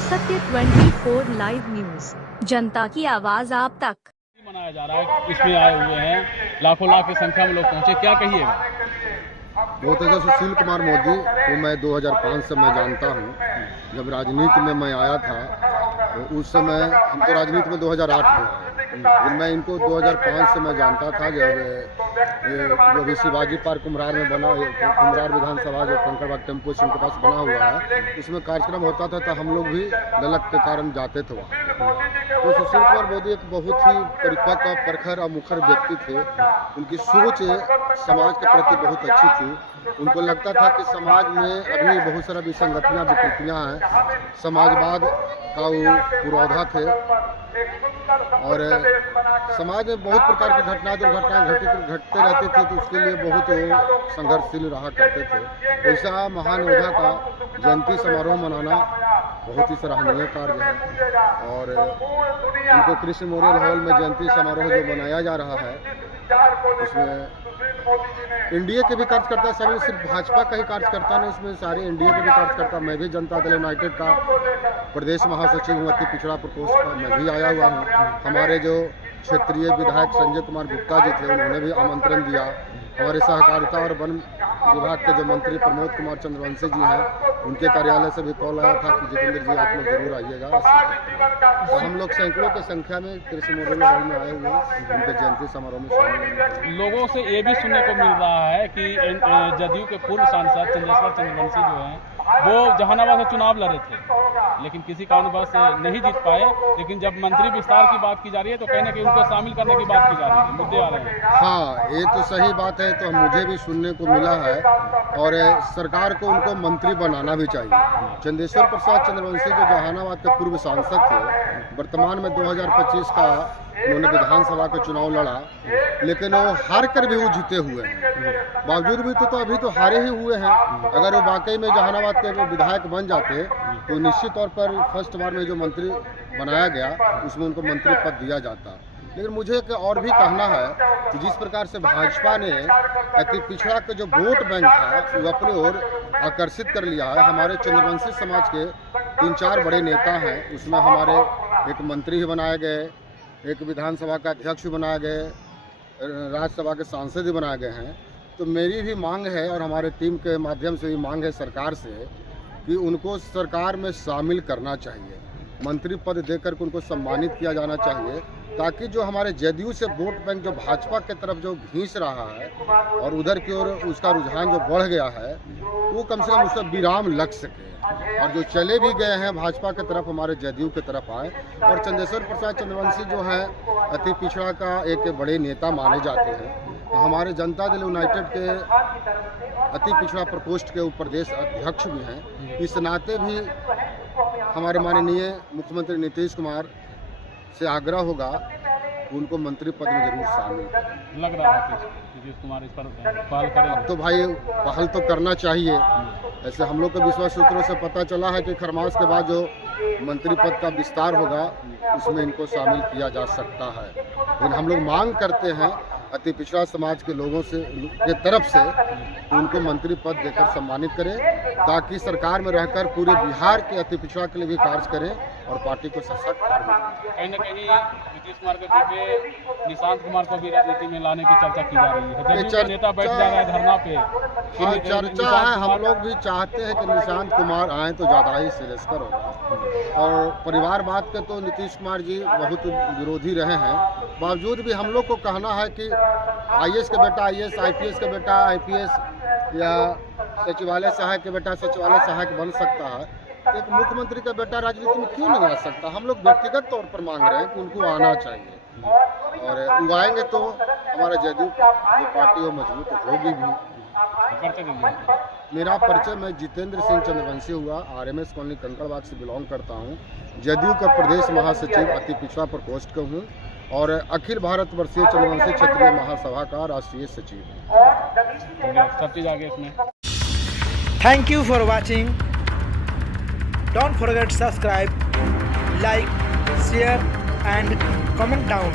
सत्य 24 live news, जनता की आवाज आप तक। मनाया जा रहा है, इसमें आए हुए हैं लाखों लाख की संख्या में लोग पहुंचे, क्या कहिएगा? बहुत अच्छा। सुशील कुमार मोदी को मैं 2005 से मैं जानता हूं। जब राजनीति में मैं आया था तो उस समय हम तो राजनीति में 2008 में आए, लेकिन मैं इनको 2005 से मैं जानता था। जब अभी शिवाजी पार्क कुम्हरार में बना, कुम्हरार विधानसभा जो कंकड़बाग टेम्पो इनके पास बना हुआ है, उसमें कार्यक्रम होता था तो हम लोग भी ललक के कारण जाते थे वहाँ। तो सुशील कुमार मोदी एक बहुत ही परिपक्व, प्रखर और मुखर व्यक्ति थे। उनकी सोच समाज के प्रति बहुत अच्छी थी। उनको लगता था कि समाज में अभी बहुत सारा विसंगतियाँ विकृतियाँ हैं। समाजवाद का वो पुरोधा थे और समाज में बहुत प्रकार की घटना दुर्घटनाएं घटते रहती थी, तो उसके लिए बहुत वो संघर्षशील रहा करते थे। ऐसा महान योद्धा का जयंती समारोह मनाना बहुत ही सराहनीय कार्य है। और उनको कृष्ण मेमोरियल हॉल में जयंती समारोह जो मनाया जा रहा है, उसमें एनडीए के भी कार्यकर्ता, सभी सिर्फ भाजपा का ही कार्यकर्ता नहीं, इसमें सारे एनडीए के भी कार्यकर्ता। मैं भी जनता दल यूनाइटेड का प्रदेश महासचिव हूँ, अति पिछड़ा प्रकोष्ठ का मैं भी आया हुआ हूँ। हमारे जो क्षेत्रीय विधायक संजय कुमार गुप्ता जी थे, उन्होंने भी आमंत्रण दिया। हमारे सहकारिता और वन विभाग के जो मंत्री प्रमोद कुमार चंद्रवंशी जी हैं, उनके कार्यालय से भी कॉल आया था कि जितेंद्र जी आप लोग जरूर आइएगा। तो हम लोग सैकड़ों की संख्या में कृषि मेमोरियल हॉल में आए हुए हैं, उनके जयंती समारोह में शामिल। लोगों से ये भी सुनने को मिल रहा है कि जदयू के पूर्व सांसद चंद्रेश्वर चंद्रवंशी जो हैं, वो जहानाबाद से चुनाव लड़े थे, लेकिन किसी कारणवश नहीं जीत पाए। लेकिन जब मंत्री विस्तार की बात की जा रही है तो कहीं ना कहीं उनको शामिल करने की बात की जा रही है, मुद्दे आ रहे हैं। हाँ, ये तो सही बात है। तो मुझे भी सुनने को मिला है और सरकार को उनको मंत्री बनाना भी चाहिए। चंद्रेश्वर प्रसाद चंद्रवंशी जो जहानाबाद के पूर्व सांसद थे, वर्तमान में 2025 का उन्होंने विधानसभा का चुनाव लड़ा, लेकिन वो हार कर भी वो जीते हुए हैं। बावजूद भी तो अभी तो हारे ही हुए हैं। अगर वो वाकई में जहानाबाद के विधायक बन जाते तो निश्चित तौर पर फर्स्ट बार में जो मंत्री बनाया गया उसमें उनको मंत्री पद दिया जाता। लेकिन मुझे एक और भी कहना है कि जिस प्रकार से भाजपा ने अति पिछड़ा का जो वोट बैंक था वो अपनी ओर आकर्षित कर लिया है। हमारे चंद्रवंशी समाज के 3-4 बड़े नेता हैं, उसमें हमारे एक मंत्री ही बनाए गए, एक विधानसभा का अध्यक्ष भी बनाए गए, राज्यसभा के सांसद भी बनाए गए हैं। तो मेरी भी मांग है और हमारे टीम के माध्यम से भी मांग है सरकार से कि उनको सरकार में शामिल करना चाहिए। मंत्री पद देकर के उनको सम्मानित किया जाना चाहिए, ताकि जो हमारे जदयू से वोट बैंक जो भाजपा के तरफ जो घिंच रहा है और उधर की ओर उसका रुझान जो बढ़ गया है, वो कम से कम उसका विराम लग सके। और जो चले भी गए हैं भाजपा की तरफ, हमारे जदयू की तरफ आए। और चंद्रेश्वर प्रसाद चंद्रवंशी जो है अति पिछड़ा का एक बड़े नेता माने जाते हैं। हमारे जनता दल यूनाइटेड के अति पिछड़ा प्रकोष्ठ के प्रदेश अध्यक्ष भी हैं। इस नाते भी हमारे माननीय मुख्यमंत्री नीतीश कुमार से आग्रह होगा उनको मंत्री पद में जरूर शामिल करें। लग रहा है कि नीतीश कुमार इस पर पहल करें। तो भाई पहल तो करना चाहिए। ऐसे हम लोग के विश्वास सूत्रों से पता चला है कि खरमास के बाद जो मंत्री पद का विस्तार होगा उसमें इनको शामिल किया जा सकता है। लेकिन हम लोग मांग करते हैं अति पिछड़ा समाज के लोगों से के तरफ से उनको मंत्री पद देकर सम्मानित करें, ताकि सरकार में रहकर पूरे बिहार के अति पिछड़ा के लिए भी कार्य करें और पार्टी को सशक्त करें। कहीं ना कहीं नीतीश कुमार के बेटे निशांत कुमार को भी राजनीति में लाने की चर्चा की जा रही है। जदयू नेता बैठ जा रहा है धरना पे। हाँ, चर्चा है। हम लोग भी चाहते हैं कि निशांत कुमार आए तो ज़्यादा ही श्रेयस्कर होगा। और परिवारवाद के तो नीतीश कुमार जी बहुत विरोधी रहे हैं, बावजूद भी हम लोग को कहना है कि आईएएस के बेटा आईएएस, आईपीएस के बेटा आईपीएस या सचिवालय सहायक के बेटा सचिवालय सहायक बन सकता है, एक मुख्यमंत्री का बेटा राजनीति में क्यों नहीं आ सकता? हम लोग व्यक्तिगत तौर पर मांग रहे हैं कि उनको आना चाहिए, और वो आएंगे तो हमारा जदयू जो पार्टी वो मजबूत होगी भी। मेरा परिचय, मैं जितेंद्र सिंह चंद्रवंशी हुआ, आरएमएस कॉलोनी कंकड़बाग से बिलोंग करता हूँ। जदयू का प्रदेश महासचिव अति पिछड़ा प्रकोष्ठ का हूँ और अखिल भारत वर्षीय चंद्रवंशी क्षेत्रीय महासभा का राष्ट्रीय सचिव हूँ। सब चीज आगे इसमें। Thank you for watching. Don't forget to subscribe, like, share and comment down.